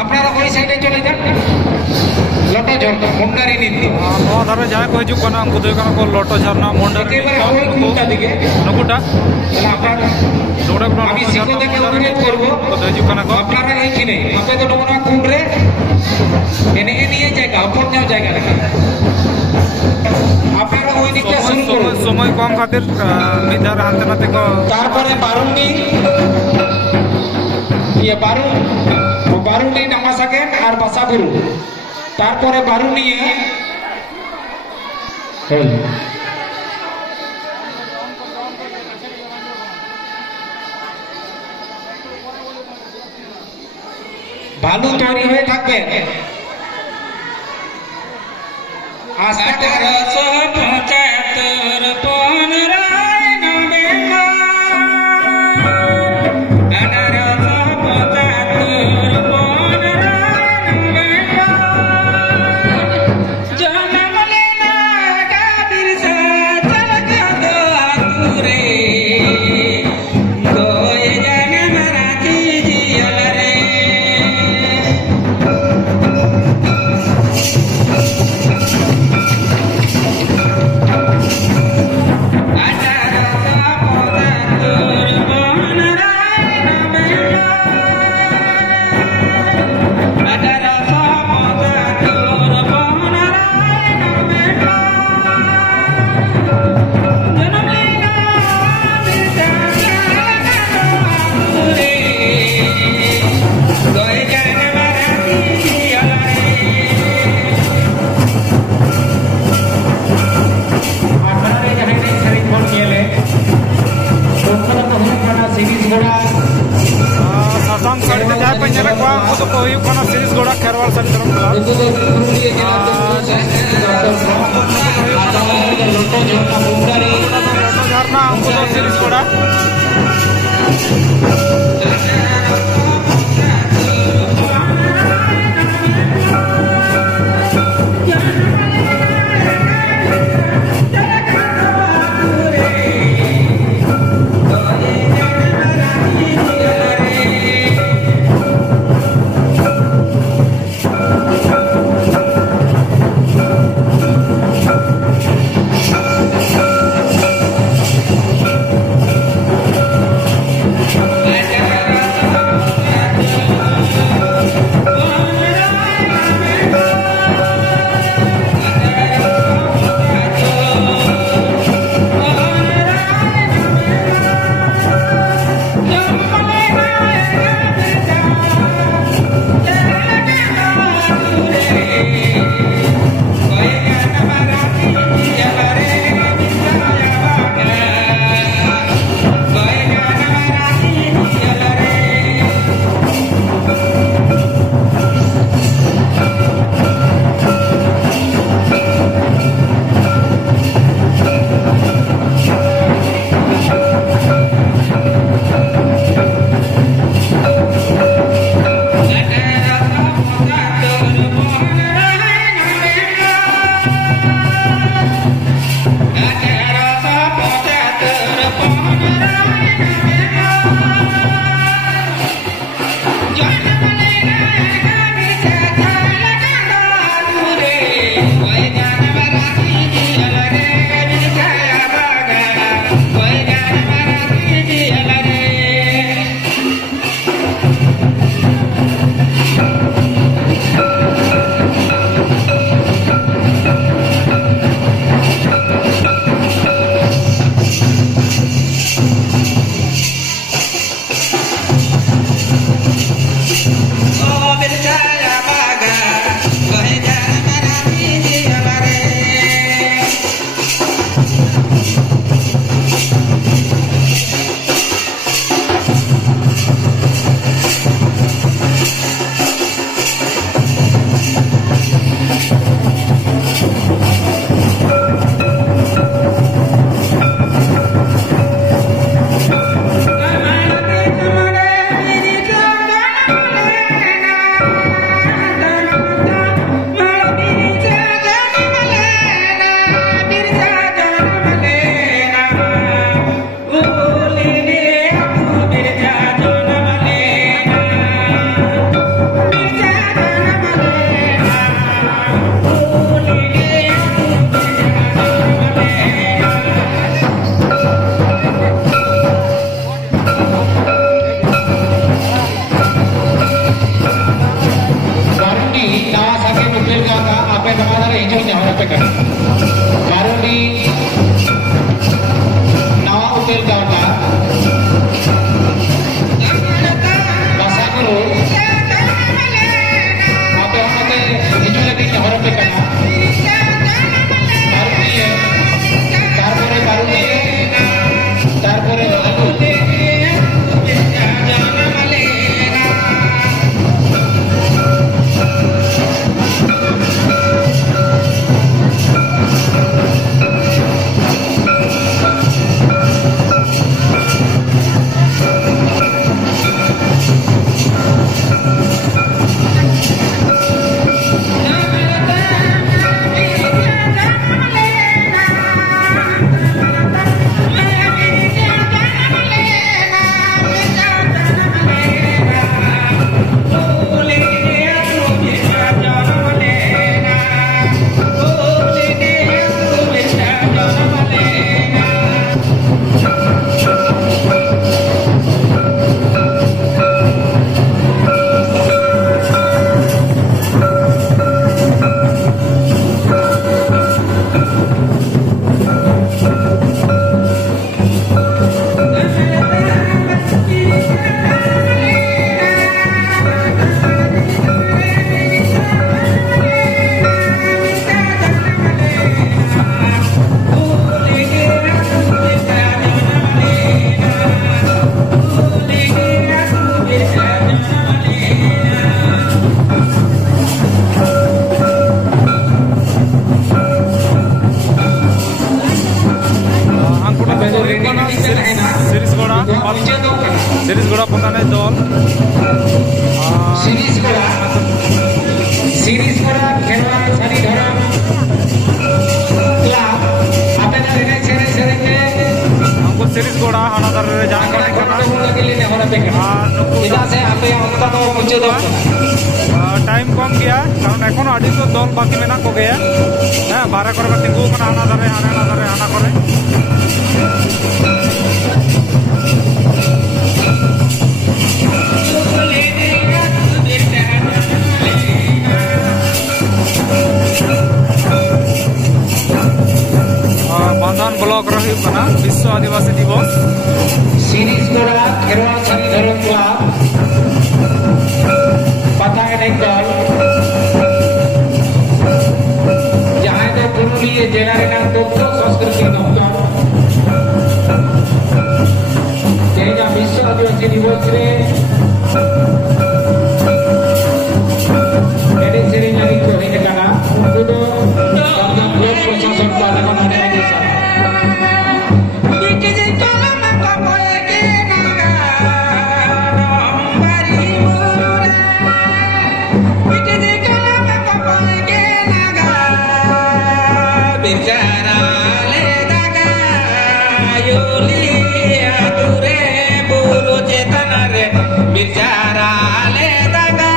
আপনারা ওই সাইডে চলে যান লটো ঝর্ণা মুন্ডারি নৃত্য নয়া ধারে যাই কো হিজুক কানা উনকু দে কানা কো লটো ঝর্ণা মুন্ডারি একেবারে ওই কুলটা দিকে নকুটা তাহলে আপনারা দৌড়ে কোন আমি শিক্ষকদেরকে অনুরোধ করব তো হিজুক কানা কো আপনারা এইখানে আপনি তো নোনা কুন্ডরে এনে নিয়ে জায়গা অপর যাও জায়গা রাখা আপনারা ওই দিকটা শুরু করুন সময় কম খাতির মিধার হাতে নাতে কো তারপরে বারুণী ইয়ে বারুণী নামা থাকেন আর বাসাগুরু তারপরে বারুণী ভালো তৈরি হয়ে থাকবে আস্তে सासांग साड़ी से जाए पे नेले को हमको तो कोई कोना सीरीज गोड़ा खेरवाल साड़ी तरफ का लोटो झरना हमको तो सीरीज गोड़ा पे कर बारूडी नवा होटल गावला बसा करो आप हमते हिजू लगी हर पे करना बारूडी है तारपरे Series goda pokane dol series goda khelwa sari dharam club apena rene sere ke हमको series goda hana dar re jana kane kana ke liye hora pe kana ida se ape हमका तो मुझे दो टाइम कम गया कारण एखोनो आडी तो दल बाकी मेना को गया हां 12 करे तिंगु kana hana dare hana करे बांधान ब्लॉक रही बना विश्व आदिवासी दिवस सीरीज गोड़ा खेरवा सरी धर्म क्लब पता है नहीं दल जहाँ तो पुरुलिया जगह रे ना दफ्तर संस्कृति दफ्तर जेजा विश्व आदिवासी दिवस रे एडी सेरी लगी को हे कना उनको तो ब्लॉक प्रशासन का लगन आने के साथ bicara le daga